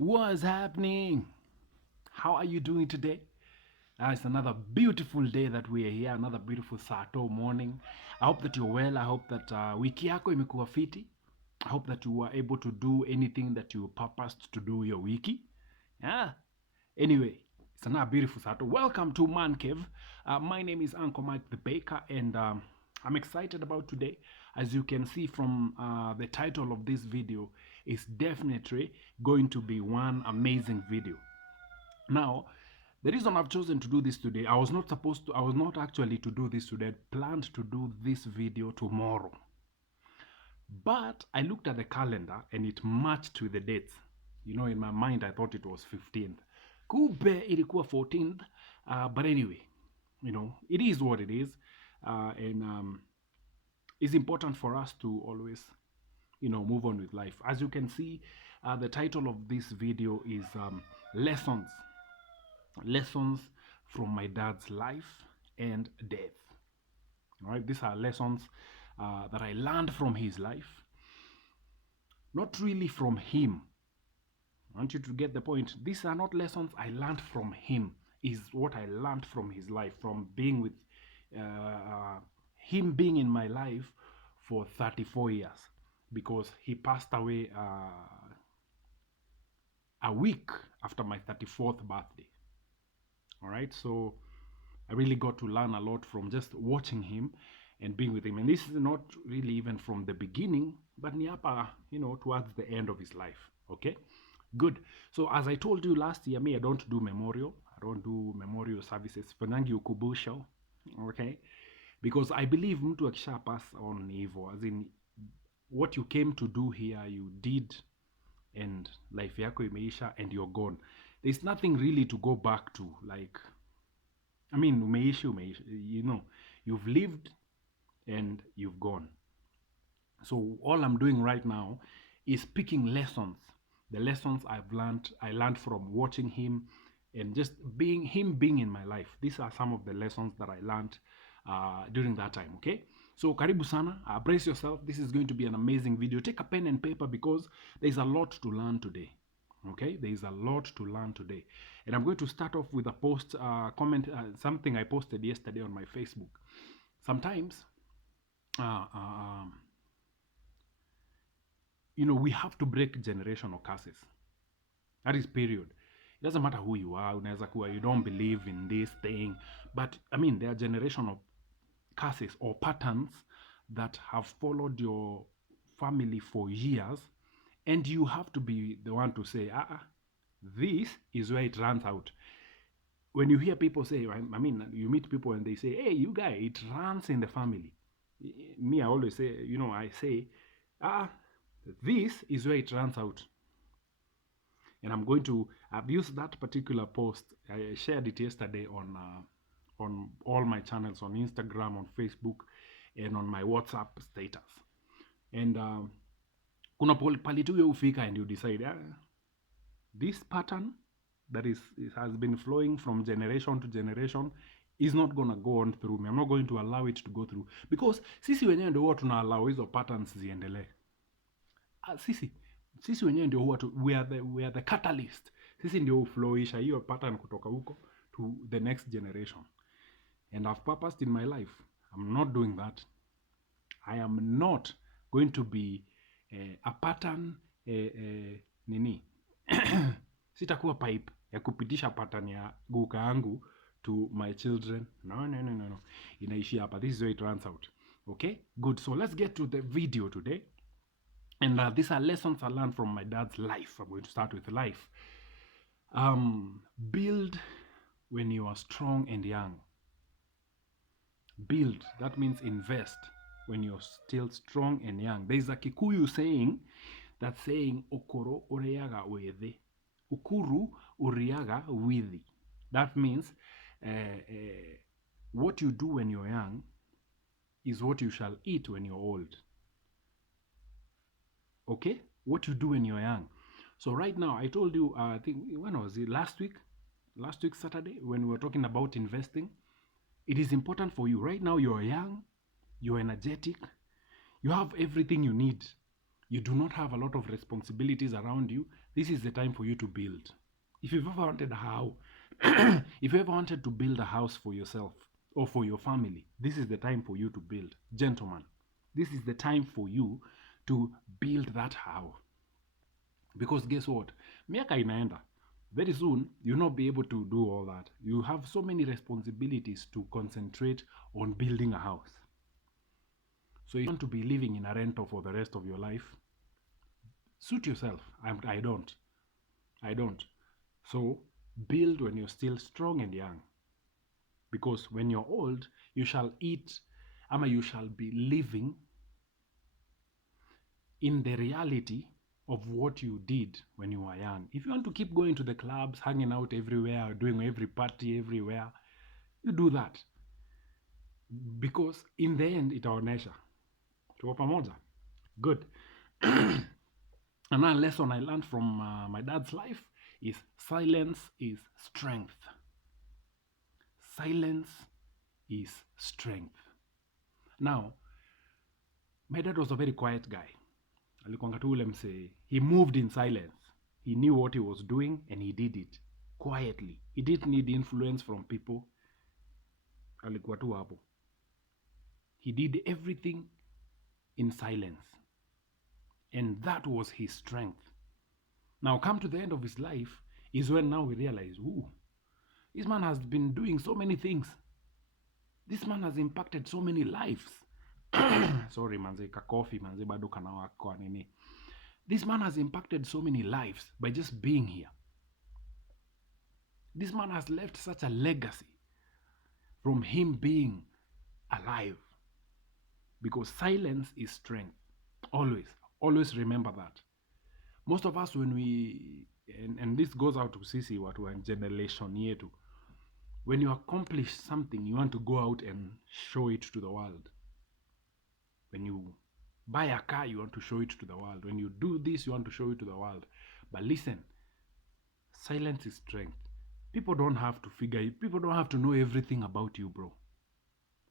What's happening? How are you doing today? It's another beautiful day that we are here, another beautiful Sato morning. I hope that you're well. I hope that wiki yako imekuwa fiti. I hope that you were able to do anything that you purposed to do your wiki. Yeah. Anyway, it's another beautiful Sato. Welcome to Man Cave. My name is Uncle Mike the Baker, and I'm excited about today. As you can see from the title of this video, it's definitely going to be one amazing video. Now, the reason I've chosen to do this today, I was not actually to do this today. I planned to do this video tomorrow. But I looked at the calendar and it matched with the dates. You know, in my mind, I thought it was 15th. Kube ilikuwa 14th. But anyway, you know, it is what it is. And it's important for us to always, you know, move on with life. As you can see, the title of this video is Lessons from my dad's life and death. All right, these are lessons that I learned from his life, not really from him. I want you to get the point. These are not lessons I learned from him, is what I learned from his life, from being with him being in my life for 34 years, because he passed away a week after my 34th birthday. All right, so I really got to learn a lot from just watching him and being with him. And this is not really even from the beginning, but niapa, you know, towards the end of his life. Okay, good. So as I told you last year, me, I don't do memorial. I don't do memorial services. Fanyangi ukubusho. Okay, because I believe mtu akisha pass on hivyo, as in what you came to do here, you did, and life yako imeisha and you're gone. There's nothing really to go back to. Like, I mean, umeishi, you know, you've lived and you've gone. So all I'm doing right now is picking lessons. The lessons I learned from watching him and just being in my life. These are some of the lessons that I learned during that time, okay? So karibu sana, brace yourself. This is going to be an amazing video. Take a pen and paper because there's a lot to learn today. Okay, there is a lot to learn today, and I'm going to start off with a post comment, something I posted yesterday on my Facebook. Sometimes you know, we have to break generational curses. That is period. It doesn't matter who you are. You don't believe in this thing, but I mean, there are generational curses or patterns that have followed your family for years, and you have to be the one to say, this is where it runs out. When you hear people say, I mean, you meet people and they say, hey, you guys, it runs in the family. Me, I always say, you know, I say, this is where it runs out. And I've used that particular post. I shared it yesterday on all my channels, on Instagram, on Facebook, and on my WhatsApp status. And kuna pali tu ufika and you decide, this pattern that has been flowing from generation to generation is not going to go on through me. I'm not going to allow it to go through, because sisi wenyewe ndio huwa tunaallow hizo patterns ziendelee. Sisi wenyewe ndio huwa we are the catalyst. Sisi ndio uflowisha hiyo pattern kutoka huko to the next generation. And I've purposed in my life, I'm not doing that. I am not going to be a pattern nini sitakuwa pipe ya kupitisha pattern ya guka yangu to my children. No. Inaishi hapa. This is where it runs out. Okay, good. So let's get to the video today. And these are lessons I learned from my dad's life. I'm going to start with life. Build when you are strong and young. Build, that means invest when you're still strong and young. There's a Kikuyu saying that's saying okoro ureaga wethi. Ukuru uriaga withi. That means what you do when you're young is what you shall eat when you're old. Okay? What you do when you're young. So right now, I told you, I think, when was it? Last week Saturday, when we were talking about investing. It is important for you. Right now, you're young, you're energetic, you have everything you need you do not have a lot of responsibilities around you, this is the time for you to build. If you've ever wanted a house, if you ever wanted to build a house for yourself or for your family, this is the time for you to build. Gentlemen, this is the time for you to build that house. Because guess what? Miaka inaenda. Very soon, you'll not be able to do all that. You have so many responsibilities to concentrate on building a house. So if you want to be living in a rental for the rest of your life, suit yourself. I don't. I don't. So build when you're still strong and young. Because when you're old, you shall eat, you shall be living in the reality of what you did when you were young. If you want to keep going to the clubs, hanging out everywhere, doing every party everywhere, you do that. Because in the end, itaonesha. Tuko pamoja? Good. Another lesson I learned from my dad's life is silence is strength. Silence is strength. Now, my dad was a very quiet guy. Alikuanga tu ule msee. He moved in silence. He knew what he was doing and he did it quietly. He didn't need influence from people. Alikuwa tu hapo. He did everything in silence. And that was his strength. Now, come to the end of his life is when now we realize, ooh, this man has been doing so many things. This man has impacted so many lives. Sorry, manze, kakofi, manze, bado kanawa kwa nini. This man has impacted so many lives by just being here. This man has left such a legacy from him being alive. Because silence is strength. Always remember that. Most of us when we, and this goes out to sisi watu wa generation yetu, when you accomplish something, you want to go out and show it to the world. When you buy a car, you want to show it to the world. When you do this, you want to show it to the world. But listen, silence is strength. People don't have to people don't have to know everything about you, bro.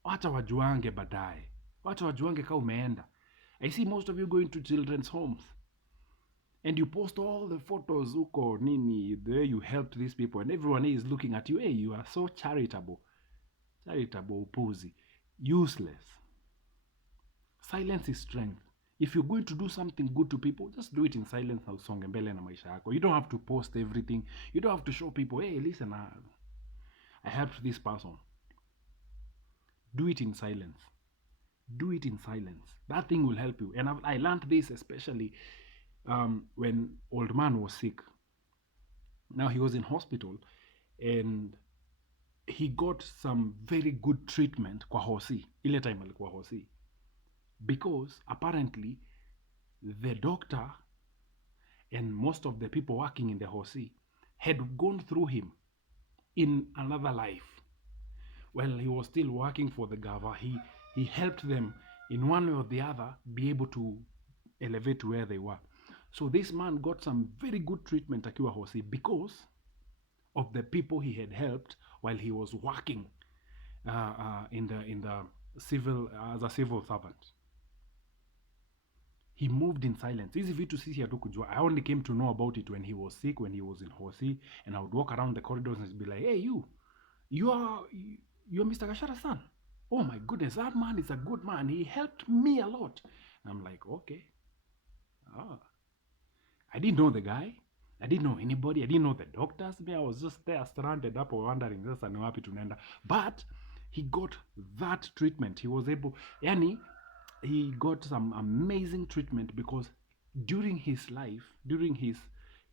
Wacha wajuange baadaye. Wacha wajuange ka umeenda. I see most of you going to children's homes. And you post all the photos, uko, nini, the way you helped these people. And everyone is looking at you. Hey, you are so charitable. Charitable, upuzi. Useless. Silence is strength. If you're going to do something good to people, just do it in silence na usonge mbele na maisha yako. You don't have to post everything. You don't have to show people, hey, listen, I helped this person. Do it in silence. Do it in silence. That thing will help you. And I learned this especially when old man was sick. Now he was in hospital and he got some very good treatment kwa hosi. Ile time alikuwa hosi. Because apparently the doctor and most of the people working in the hosi had gone through him in another life. While he was still working for the Gava, he helped them in one way or the other be able to elevate to where they were. So this man got some very good treatment akiwa hosi because of the people he had helped while he was working in the civil as a civil servant. He moved in silence. Easy vitu sisi hatukujua. I only came to know about it when he was sick, when he was in hosi, and I would walk around the corridors and be like, hey, you're Mr. Gashara's son. Oh my goodness, that man is a good man. He helped me a lot. And I'm like, okay. I didn't know the guy. I didn't know anybody. I didn't know the doctors. I was just there stranded up wondering just and happy to nenda. But he got that treatment. He was able, he got some amazing treatment because during his life,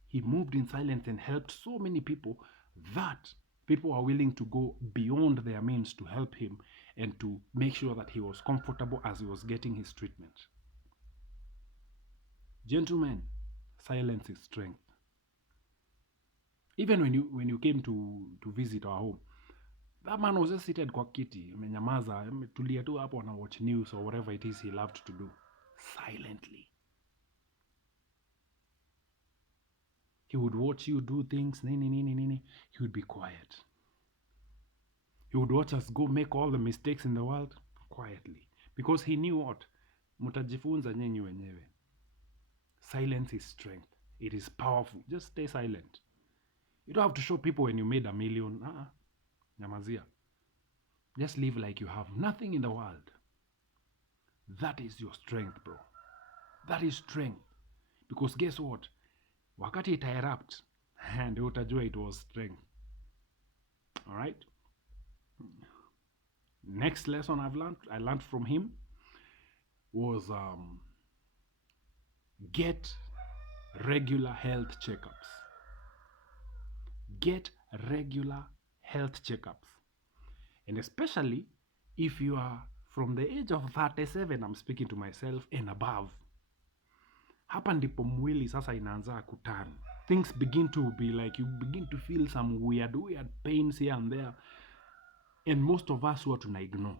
he moved in silence and helped so many people that people are willing to go beyond their means to help him and to make sure that he was comfortable as he was getting his treatment. Gentlemen, silence is strength. Even when you came to visit our home, that man was just seated kwa kiti, amenyamaza, tulia tu hapo na watch news or whatever it is he loved to do, silently. He would watch you do things, nini. He would be quiet. He would watch us go make all the mistakes in the world quietly. Because he knew what? Mutajifunza nyenyi wenyewe. Silence is strength. It is powerful. Just stay silent. You don't have to show people when you made a million. Nyamazia. Just live like you have nothing in the world. That is your strength, bro. That is strength. Because guess what? Wakati ita erupt, ndio utajua it was strength. All right? Next lesson I learned from him was get regular health checkups. Get regular health checkups. And especially if you are from the age of 37, I'm speaking to myself, and above. Hapa ndipo mwili sasa inaanza kuturn. Things begin to be like, you begin to feel some weird pains here and there. And most of us were to ignore.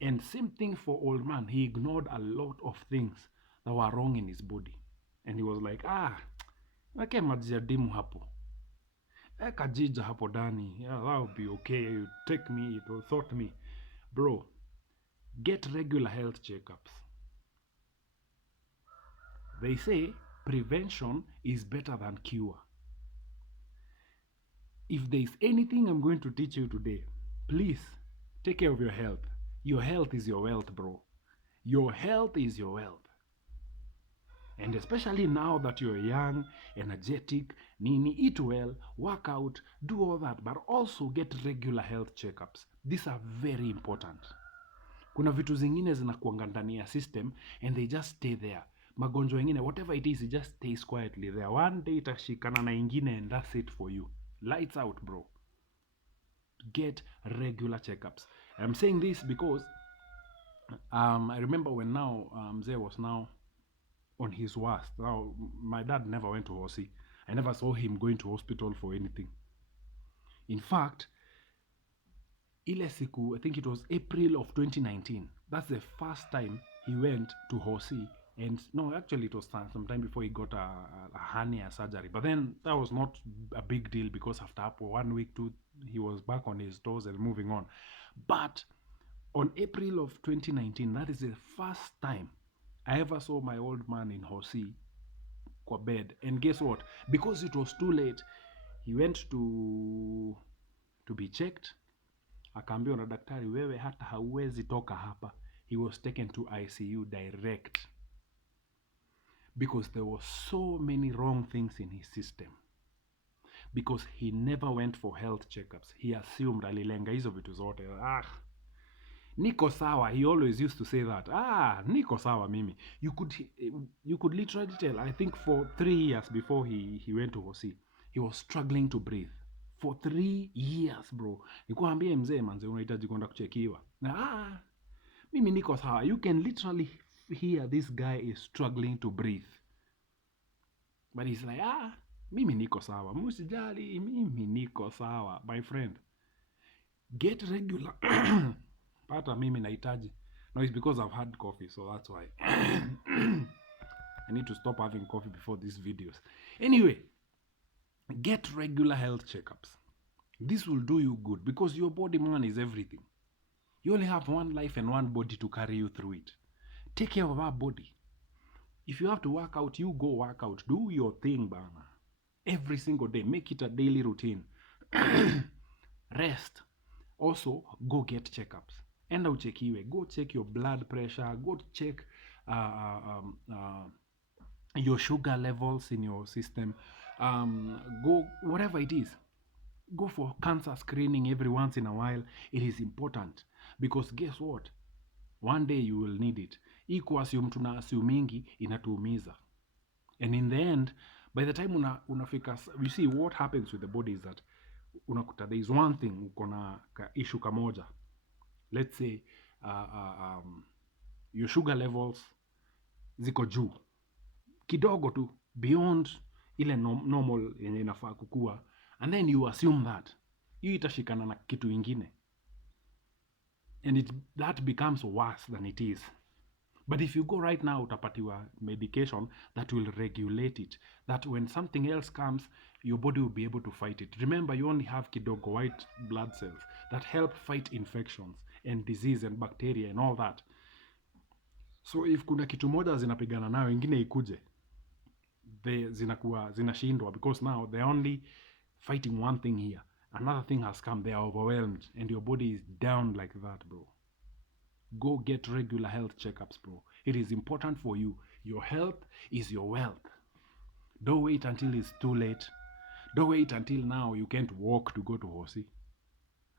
And same thing for old man. He ignored a lot of things that were wrong in his body. And he was like, weke maji ya dimu hapo. Eka jija hapo dani. Yeah, that will be okay. You take me, it will sort me. Bro, get regular health checkups. They say prevention is better than cure. If there is anything I'm going to teach you today, please take care of your health. Your health is your wealth, bro. Your health is your wealth. And especially now that you're young, energetic, nini, eat well, work out, do all that, but also get regular health checkups. These are very important. Kuna vitu zingine zinakuanga ndani ya system and they just stay there. Magonjwa ingine, whatever it is, it just stays quietly there. One day itashikana na ingine and that's it for you. Lights out, bro. Get regular checkups. I'm saying this because I remember when now Mzee was now on his worst. Now, my dad never went to Hosi. I never saw him going to hospital for anything. In fact, ile siku, I think it was April of 2019. That's the first time he went to Hosi. And no, actually it was sometime before he got a hernia surgery. But then that was not a big deal because after 1 week, 2, he was back on his toes and moving on. But on April of 2019, that is the first time I ever saw my old man in Hosi kwa bed. And guess what? Because it was too late, he went to be checked. Akaambiwa na daktari, wewe hata hauwezi toka hapa. He was taken to ICU direct. Because there were so many wrong things in his system. Because he never went for health checkups. He assumed alilenga hizo vitu zote. Niko sawa. He always used to say that. Niko sawa mimi. You could literally tell, I think for 3 years before he went to Hosi, he was struggling to breathe. For 3 years, bro. Nikuambie mzee manze unahitaji kwenda kuchekiwa. Mimi niko sawa. You can literally hear this guy is struggling to breathe. But he's like, mimi niko sawa. Musijali, mimi niko sawa. My friend, get regular. Pata mimi nahitaji. No, it's because I've had coffee, so that's why. I need to stop having coffee before these videos. Anyway, get regular health checkups. This will do you good because your body, man, is everything. You only have one life and one body to carry you through it. Take care of our body. If you have to work out, you go work out. Do your thing, bana. Every single day. Make it a daily routine. Rest. Also, go get checkups. Enda uchekiwe. Go check your blood pressure. Go check your sugar levels in your system. Go, whatever it is. Go for cancer screening every once in a while. It is important. Because guess what? One day you will need it. Hii kuassume tunassumingi inatuumiza. And in the end, by the time unafika, you see what happens with the body is that unakuta there is one thing, uko na issue kamoja. Let's say your sugar levels ziko juu kidogo tu beyond ile normal yenye inafaa kukua, and then you assume that hiyo itashikana na kitu ingine, and that becomes worse than it is. But if you go right now, utapatiwa medication that will regulate it, that when something else comes, your body will be able to fight it. Remember, you only have kidogo white blood cells that help fight infections and disease and bacteria and all that. So if kuna kitu moja zinapigana nayo, ingine ikuje, zinakuwa zinashindwa, because now they're only fighting one thing here. Another thing has come, they are overwhelmed, and your body is down like that, bro. Go get regular health checkups, bro. It is important for you. Your health is your wealth. Don't wait until it's too late. Don't wait until now you can't walk to go to hosi.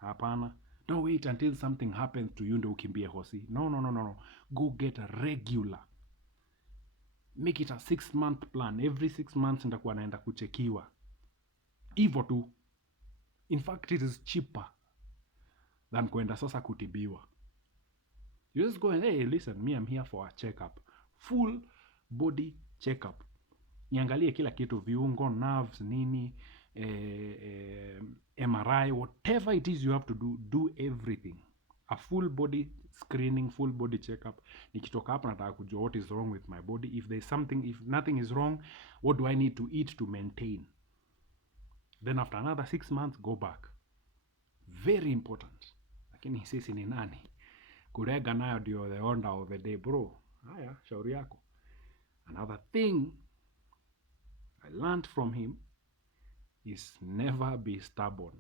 Hapana. Don't wait until something happens to you ndo ukimbie hosi. No. Go get a regular. Make it a 6-month plan. Every 6 months ndakuwa naenda kuchekiwa. Hivyo tu. In fact, it is cheaper than kwenda sasa kutibiwa. You just go and, hey, listen, me, I'm here for a checkup. Full body checkup. Niangalie kila kitu, viungo, nerves, nini, MRI, whatever it is you have to do everything. A full body screening, full body checkup. Nikitoka hapa nataka kujua what is wrong with my body. If nothing is wrong, what do I need to eat to maintain? Then after another 6 months, go back. Very important. Lakini sisi ni nani? Kurega nayo ndio the order of the day, bro. Haya, shauri yako. Another thing I learned from him is never be stubborn.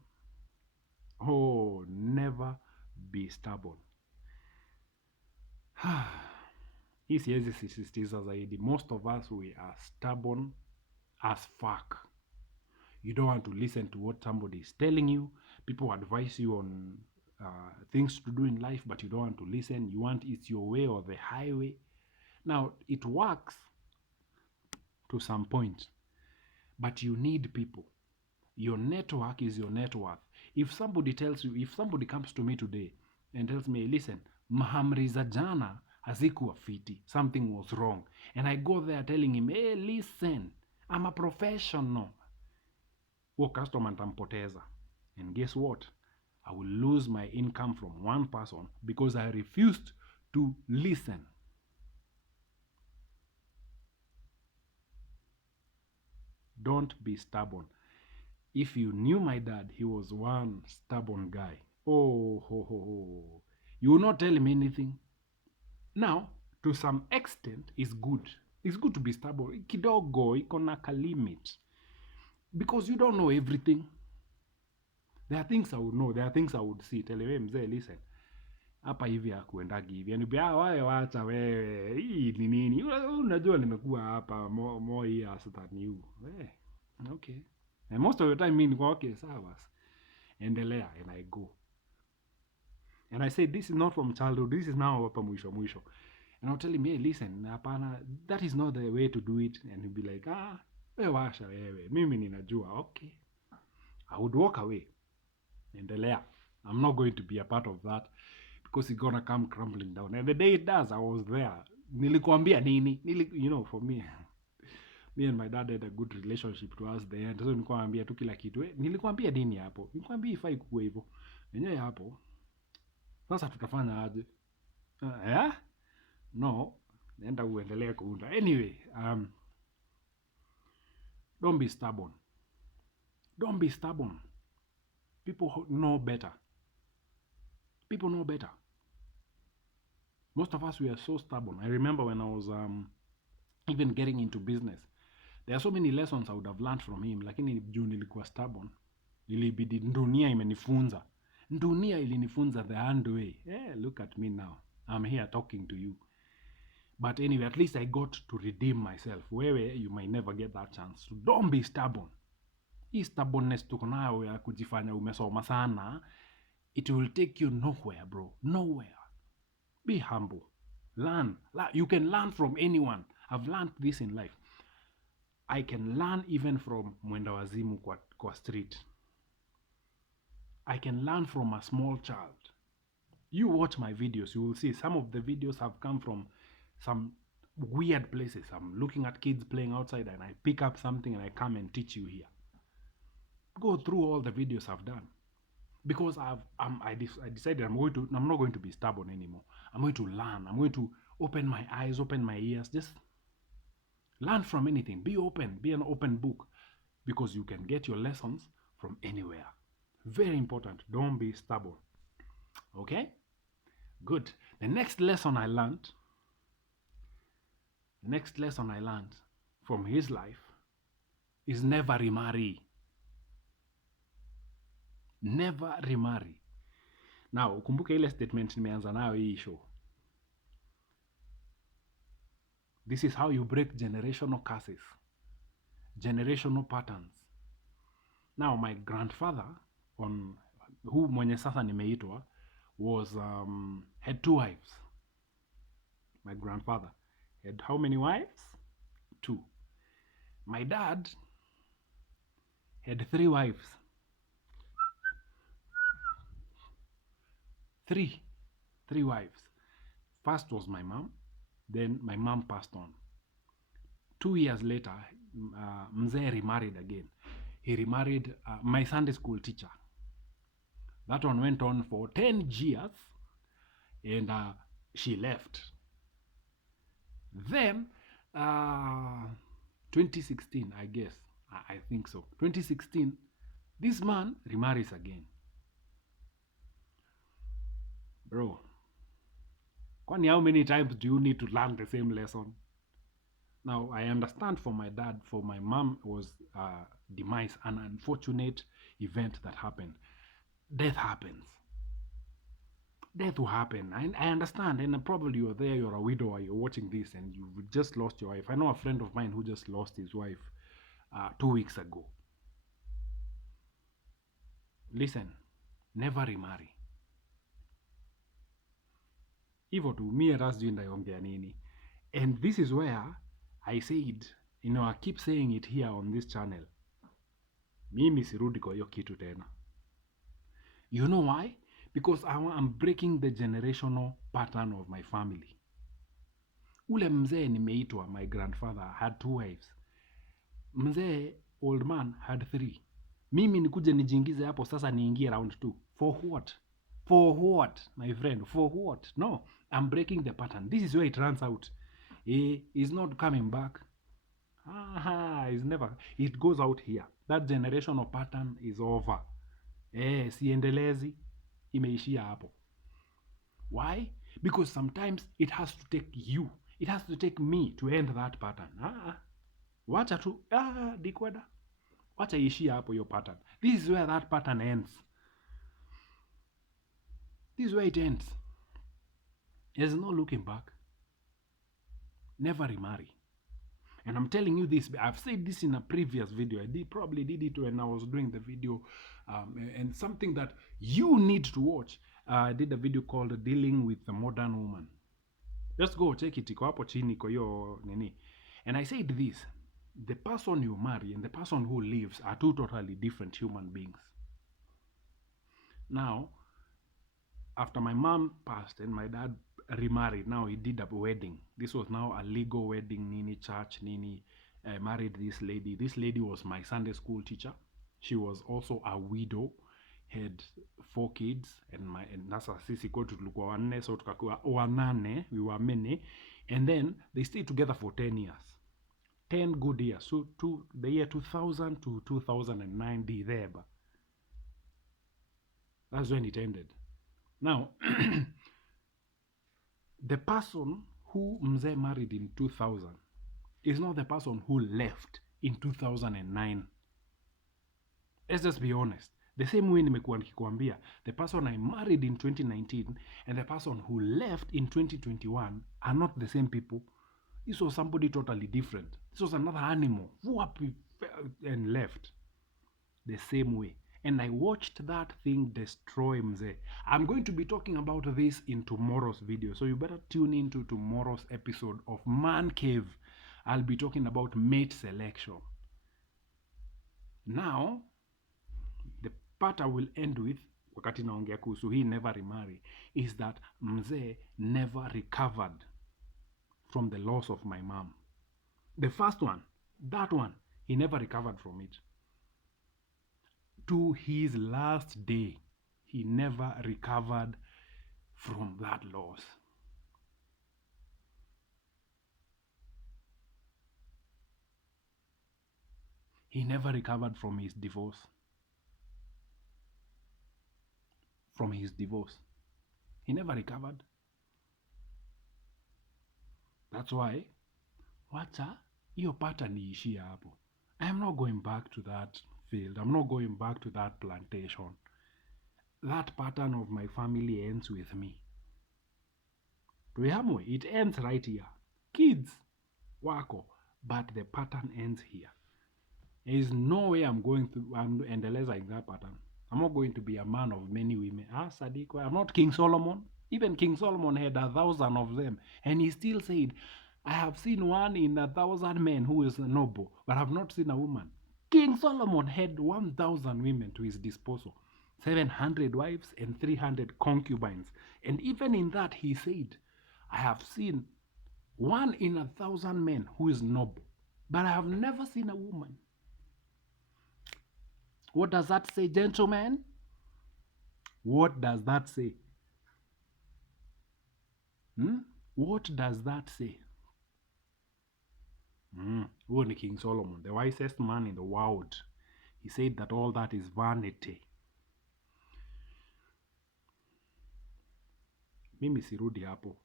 Oh, never be stubborn. Hii siwezi sisitiza zaidi. Most of us, we are stubborn as fuck. You don't want to listen to what somebody is telling you. People advise you on things to do in life, but you don't want to listen. You want it's your way or the highway. Now, it works to some point, but you need people. Your network is your net worth. If somebody comes to me today and tells me, listen, mahamri za jana hazikuwa fiti, something was wrong, and I go there telling him, hey, listen, I'm a professional, huo customer nitampoteza. And guess what? I will lose my income from one person because I refused to listen. Don't be stubborn. If you knew my dad, he was one stubborn guy. Oh. You will not tell him anything. Now, to some extent, it's good. It's good to be stubborn. Kidogo, iko na ka limit. Because you don't know everything. There are things I would know. There are things I would see. Tell him, mzee, listen. Hapa hivi hakuendagi hivi. Anambia, wae wacha wewe. Hii ni nini? Unajua nimekuwa hapa more years than you. Okay. And most of the time mimi niko okay, sawa. Endelea, and I go. And I say, this is not from childhood. This is now hapa mwisho. And I'll tell him, hey, listen, hapana, that is not the way to do it. And he'll be like, wewe washa wewe. Mimi ninajua. Okay. I would walk away. Endelea. I'm not going to be a part of that because it's gonna come crumbling down. And the day it does, I was there. Nilikuambia nini? For me and my dad had a good relationship towards the end. So nilikuambia tu kila kitu. Nilikuambia nini hapo? Nilikuambia ifai kuwa hivyo. Yenyewe hapo. Sasa tutafanya aje? No. Nenda uendelee kuunda. Anyway, don't be stubborn. Don't be stubborn. People know better. People know better. Most of us, we are so stubborn. I remember when I was even getting into business, there are so many lessons I would have learned from him, lakini juu nilikuwa stubborn, ilibidi dunia imenifunza. Dunia ilinifunza the hard way. Look at me now. I'm here talking to you. But anyway, at least I got to redeem myself. Wewe, you might never get that chance. So don't be stubborn. Hii stubbornness tuko nayo ya kujifanya umesoma sana, it will take you nowhere, bro. Nowhere. Be humble. Learn. You can learn from anyone. I've learned this in life. I can learn even from mwenda wazimu kwa street. I can learn from a small child. You watch my videos, you will see some of the videos have come from some weird places. I'm looking at kids playing outside and I pick up something and I come and teach you here. Go through all the videos I've done. Because I decided I'm not going to be stubborn anymore. I'm going to learn. I'm going to open my eyes, open my ears. Just learn from anything. Be open. Be an open book. Because you can get your lessons from anywhere. Very important. Don't be stubborn. Okay? Good. The next lesson I learned The next lesson I learned from his life is never remarry. Never remarry. Now, ukumbuke ile statement nimeanza nayo hii show. This is how you break generational curses, generational patterns. Now, my grandfather, who mwenye sasa nimeitwa, had 2 wives. My grandfather had how many wives? 2. My dad had 3 wives. 3 wives. First was my mom, then my mom passed on. 2 years later, Mzee remarried again. He remarried my Sunday school teacher. That one went on for 10 years, and she left. Then, 2016, I guess, I think so. 2016, this man remarries again. Bro, kwani how many times do you need to learn the same lesson? Now, I understand for my dad, for my mom was demise, an unfortunate event that happened. Death happens. Death will happen. I understand, and probably you're there, you're a widow, or you're watching this, and you've just lost your wife. I know a friend of mine who just lost his wife 2 weeks ago. Listen, never remarry. Hivyo tu, mi hata sijui ndaongea nini. And this is where I said, I keep saying it here on this channel. Mimi sirudi kwa hiyo kitu tena. You know why? Because I'm breaking the generational pattern of my family. Ule mzee nimeitwa, my grandfather had 2 wives. Mzee, old man, had 3. Mimi nikuje nijingize hapo sasa niingie round 2. For what? For what, my friend? For what? No, I'm breaking the pattern. This is where it runs out. He's not coming back. It's never. It goes out here. That generational pattern is over. Siendelezi. Imeishia hapo. Why? Because sometimes it has to take you. It has to take me to end that pattern. Wacha tu. Dikweda. Wacha ishia hapo your pattern. This is where that pattern ends. This is where it ends. There's no looking back. Never remarry. And I'm telling you this, I've said this in a previous video. I probably did it when I was doing the video. And something that you need to watch. I did a video called Dealing with the Modern Woman. Just go check it. Iko hapo chini kwa hiyo nini. And I said this. The person you marry and the person who lives are 2 totally different human beings. Now, after my mom passed and my dad remarried, now he did a wedding. This was now a legal wedding, nini, church, nini. I married this lady. This lady was my Sunday school teacher. She was also a widow, had 4 kids, and nasa sisi kwetu tulikuwa 4, so tukakuwa 8, we were many. And then they stayed together for 10 years. 10 good years. So the year 2000 to 2009, Direba. That's when it ended. Now, the person who Mzee married in 2000 is not the person who left in 2009. Let's just be honest. The same way nimekuwa nikikwambia, the person I married in 2019 and the person who left in 2021 are not the same people. This was somebody totally different. This was another animal who up and left the same way. And I watched that thing destroy Mzee. I'm going to be talking about this in tomorrow's video. So you better tune into tomorrow's episode of Man Cave. I'll be talking about mate selection. Now, the part I will end with, wakati naongea kuhusu he never remarry, is that Mzee never recovered from the loss of my mom. The first one, that one, he never recovered from it. To his last day, he never recovered from that loss. He never recovered from his divorce. From his divorce. He never recovered. That's why wacha hiyo pattern iishie hapo. I am not going back to that field. I'm not going back to that plantation. That pattern of my family ends with me. Tuihamwe, it ends right here. Kids wako, but the pattern ends here. There is no way I'm endelezing that pattern. I'm not going to be a man of many women. Sadiko, I'm not King Solomon. Even King Solomon had 1,000 of them. And he still said, I have seen one in 1,000 men who is noble, but I have not seen a woman. King Solomon had 1,000 women to his disposal, 700 wives and 300 concubines. And even in that, he said, I have seen one in 1,000 men who is noble, but I have never seen a woman. What does that say, gentlemen? What does that say? What does that say? Who is King Solomon, the wisest man in the world? He said that all that is vanity. Mimi sirudi hapo.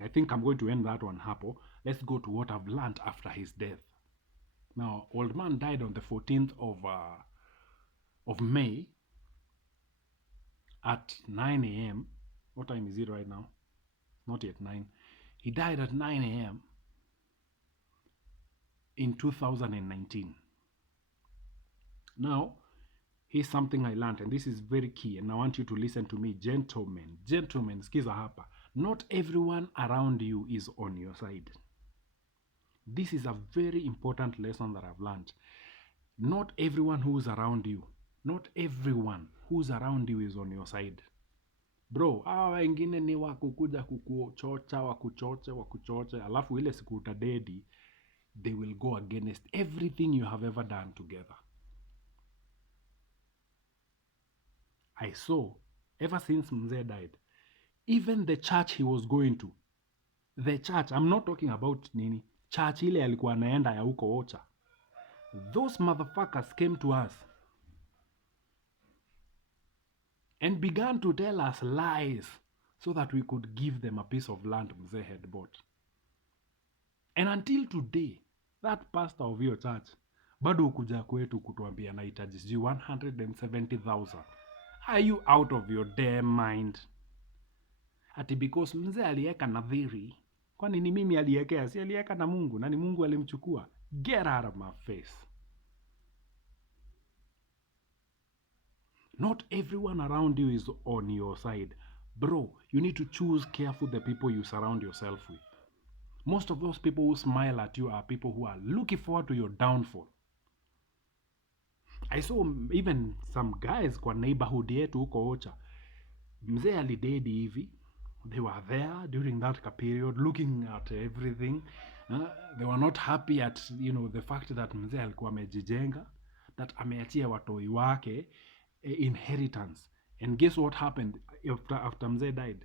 I think I'm going to end that one hapo. Let's go to what I've learned after his death. Now, old man died on the 14th of May at 9 a.m. What time is it right now? Not yet 9. He died at 9 a.m. in 2019. Now, here's something I learned, and this is very key, and I want you to listen to me, gentlemen. Gentlemen, skiza hapa. Not everyone around you is on your side. This is a very important lesson that I've learned. Not everyone who's around you, not everyone who's around you is on your side. Bro, hawa wengine ni wakukuja kukuchocha, wakuchoche, alafu ile siku utadedi, they will go against everything you have ever done together. I saw, ever since Mzee died, even the church he was going to, the church, I'm not talking about nini, church ile alikuwa anaenda ya huko Ocha, those motherfuckers came to us and began to tell us lies so that we could give them a piece of land Mzee had bought. And until today, that pastor of your church bado ukuja kwetu kutuambia nahitaji 170,000. Are you out of your damn mind? Ati because Mzee alieka nadhiri, kwani ni mimi aliekea? Si alieka na Mungu, na ni Mungu alimchukua. Get out of my face. Not everyone around you is on your side. Bro, you need to choose careful the people you surround yourself with. Most of those people who smile at you are people who are looking forward to your downfall. I saw even some guys kwa neighborhood yetu huko Ocha. Mzee alidedi hivi. They were there during that period looking at everything. They were not happy at the fact that Mzee alikuwa amejijenga, that ameachia watoi wake inheritance. And guess what happened after Mzee died?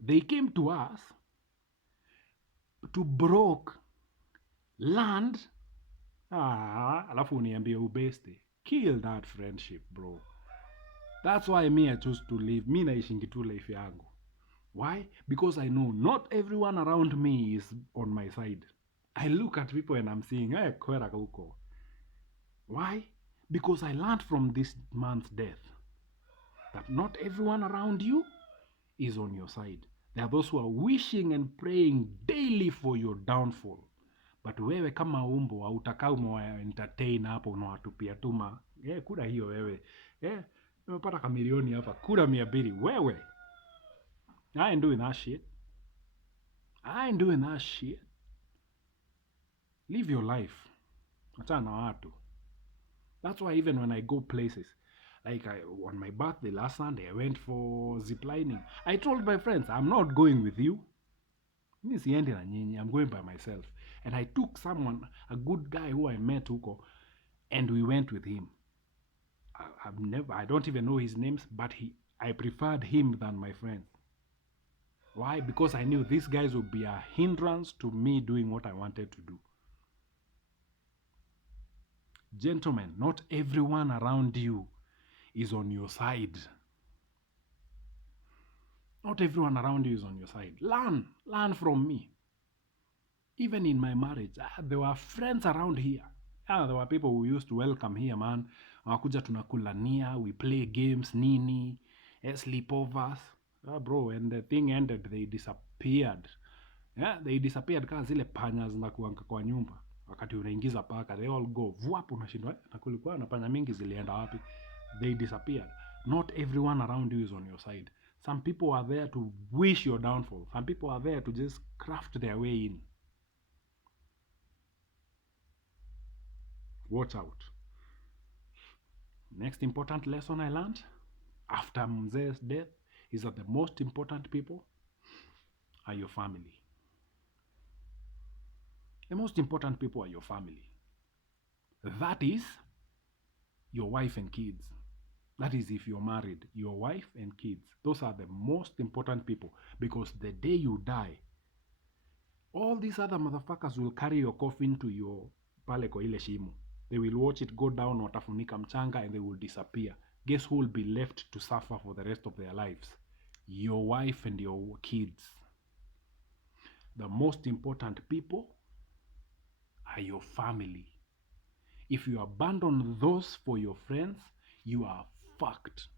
They came to us to broke land. Alafu uniambie ubeste. Kill that friendship, bro. That's why I choose to live. Mi naishingi tu life yangu. Why? Because I know not everyone around me is on my side. I look at people and I'm seeing, kwera huko. Why? Because I learned from this man's death that not everyone around you is on your side. There are those who are wishing and praying daily for your downfall. But wewe kama umbo hautakaa umewa-entertain hapo unawatupia tuma. Kura hiyo wewe. Nimepata kamilioni hapa. Kura 200 wewe. I ain't doing that shit. I ain't doing that shit. Live your life. Achana na watu. That's why even when I go places, like on my birthday last Sunday, I went for ziplining. I told my friends, I'm not going with you. Mi siendi na nyinyi, I'm going by myself. And I took someone, a good guy who I met huko, and we went with him. I don't even know his names, but I preferred him than my friends. Why? Because I knew these guys would be a hindrance to me doing what I wanted to do. Gentlemen, not everyone around you is on your side. Not everyone around you is on your side. Learn from me. Even in my marriage, there were friends around here. There were people who used to welcome here, man. Wakuja tunakulania, we play games, nini, sleepovers. Bro, when the thing ended, they disappeared. Yeah, they disappeared kama zile panya zinakuanga kwa nyumba. Wakati unaingiza paka, they all go. Vuap unashindwa, na kulikuwa na panya mingi zilienda wapi? They disappeared. Not everyone around you is on your side. Some people are there to wish your downfall. Some people are there to just craft their way in. Watch out. Next important lesson I learned after Mzee's death is that the most important people are your family. The most important people are your family. That is your wife and kids. That is if you're married, your wife and kids. Those are the most important people, because the day you die, all these other motherfuckers will carry your coffin to your pale kwa ile shimo. They will watch it go down, watafunika mchanga, and they will disappear. Guess who will be left to suffer for the rest of their lives? Your wife and your kids. The most important people are your family. If you abandon those for your friends, you are fucked.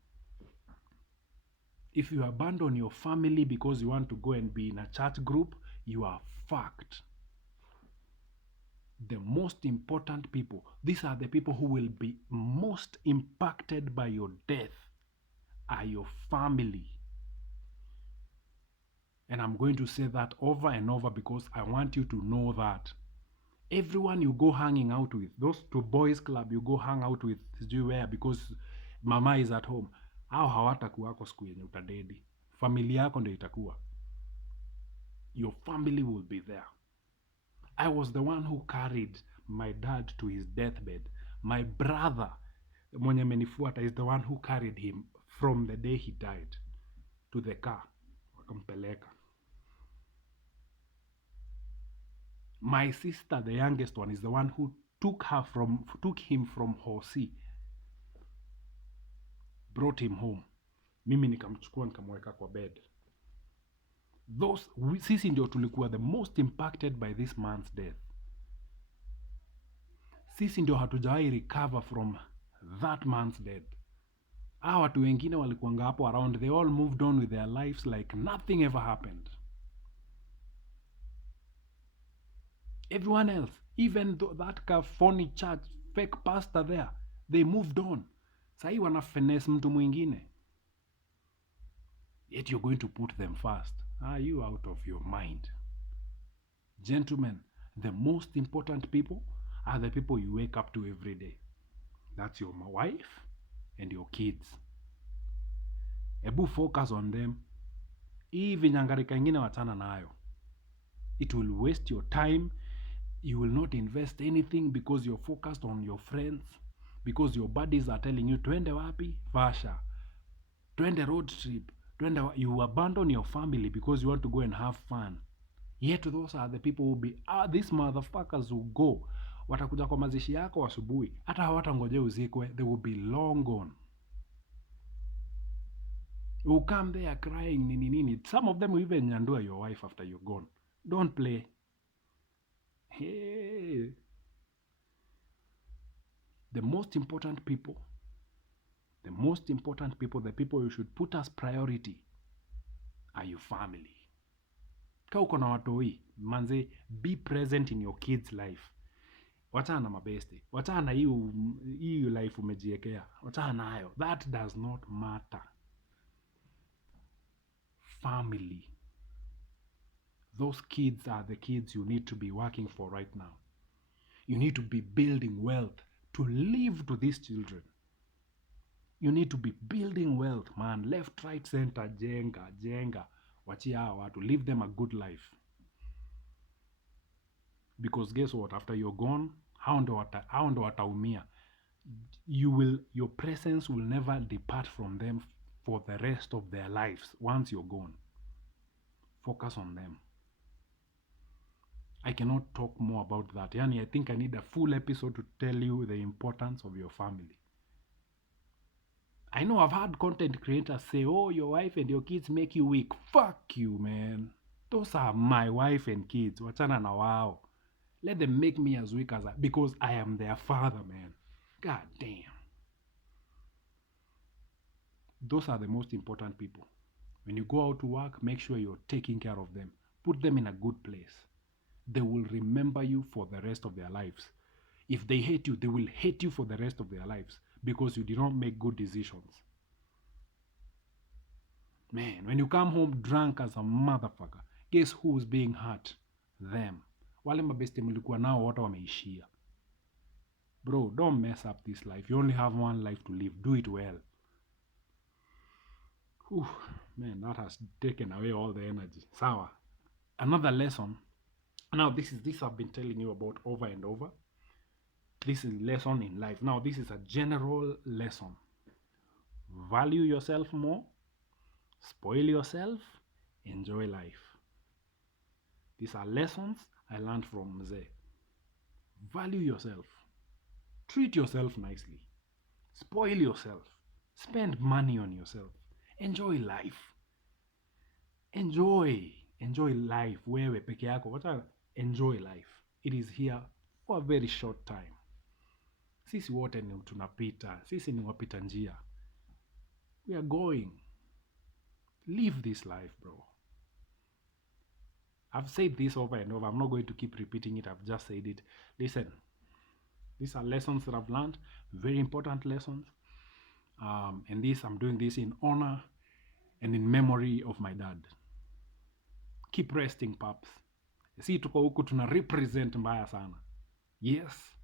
If you abandon your family because you want to go and be in a church group, you are fucked. The most important people, these are the people who will be most impacted by your death, are your family. And I'm going to say that over and over because I want you to know that everyone you go hanging out with, those two boys club you go hang out with, sijui where, because mama is at home, au hawatakuwako siku yenye utadedi. Familia yako ndio itakuwa. Your family will be there. I was the one who carried my dad to his deathbed. My brother, mwenye amenifuata, is the one who carried him from the day he died to the car. Wakampeleka. My sister, the youngest one, is the one who took him from Hosi, brought him home. Mimi nikamchukua nikamweka kwa bed. Sisi ndio tulikuwa the most impacted by this man's death. Sisi ndio hatujawahi recover from that man's death. Watu wengine walikuanga hapo around, they all moved on with their lives like nothing ever happened. Everyone else, even though that phony church fake pastor there, they moved on. Sahi wana finesse mtu mwingine. Yet you're going to put them first. Are you out of your mind? Gentlemen, the most important people are the people you wake up to every day. That's your wife and your kids. Ebu focus on them. Hii vinyangarika ingine wachana nayo. It will waste your time. You will not invest anything because you're focused on your friends. Because your buddies are telling you, twende wapi? Vasha. Twende road trip. You abandon your family because you want to go and have fun. Yet those are the people who be, these motherfuckers who go. Watakuja kwa mazishi yako asubuhi. Hata hawatangoje uzikwe. They will be long gone. You come there crying, nini. Some of them will even nyandua your wife after you're gone. Don't play. Hey. The most important people, the people you should put as priority are your family. Ka uko na watoi, manze, be present in your kids' life. Wachana na mabeste. Wachana na hii life umejiekea. Wachana nayo. That does not matter. Family. Those kids are the kids you need to be working for right now. You need to be building wealth to live to these children. You need to be building wealth, man. Left, right, center, jenga. Wachia hawa watu. Live them a good life. Because guess what? After you're gone, hao ndo wataumia. Your presence will never depart from them for the rest of their lives once you're gone. Focus on them. I cannot talk more about that. Yani, I think I need a full episode to tell you the importance of your family. I know I've had content creators say, oh, your wife and your kids make you weak. Fuck you, man. Those are my wife and kids. Wachana na wao. Let them make me as weak as because I am their father, man. God damn. Those are the most important people. When you go out to work, make sure you're taking care of them. Put them in a good place. They will remember you for the rest of their lives. If they hate you, they will hate you for the rest of their lives because you did not make good decisions. Man, when you come home drunk as a motherfucker, guess who's being hurt? Them. Wale mabeste mlikuwa nao wote wameishia. Bro, don't mess up this life. You only have one life to live. Do it well. Whew, man, that has taken away all the energy. Sawa. Another lesson. Now, this I've been telling you about over and over. This is lesson in life. Now, this is a general lesson. Value yourself more. Spoil yourself. Enjoy life. These are lessons I learned from Mzee. Value yourself. Treat yourself nicely. Spoil yourself. Spend money on yourself. Enjoy life. Enjoy life. Wewe peke yako. Enjoy life. It is here for a very short time. Sisi wote ni tunapita. Sisi ni wapita njia. We are going. Live this life, bro. I've said this over and over. I'm not going to keep repeating it. I've just said it. Listen, these are lessons that I've learned. Very important lessons. And I'm doing this in honor and in memory of my dad. Keep resting, paps. Si tuko huku tuna represent mbaya sana. Yes.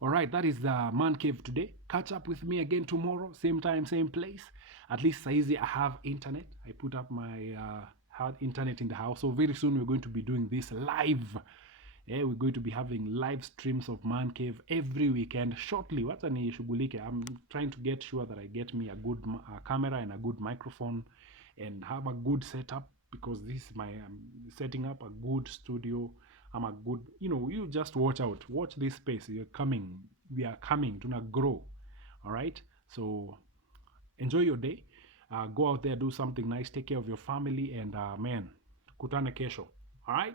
Alright, that is the Man Cave today. Catch up with me again tomorrow. Same time, same place. At least saizi I have internet. I put up my internet in the house. So very soon we're going to be doing this live. Yeah, we're going to be having live streams of Man Cave every weekend shortly. Wacha nishughulike. I'm trying to get sure that I get me a good camera and a good microphone and have a good setup because this is I'm setting up a good studio. I'm a good, you just watch out. Watch this space. You're coming. We are coming to not grow. All right. So enjoy your day. Go out there, do something nice. Take care of your family and man, kutane kesho. All right.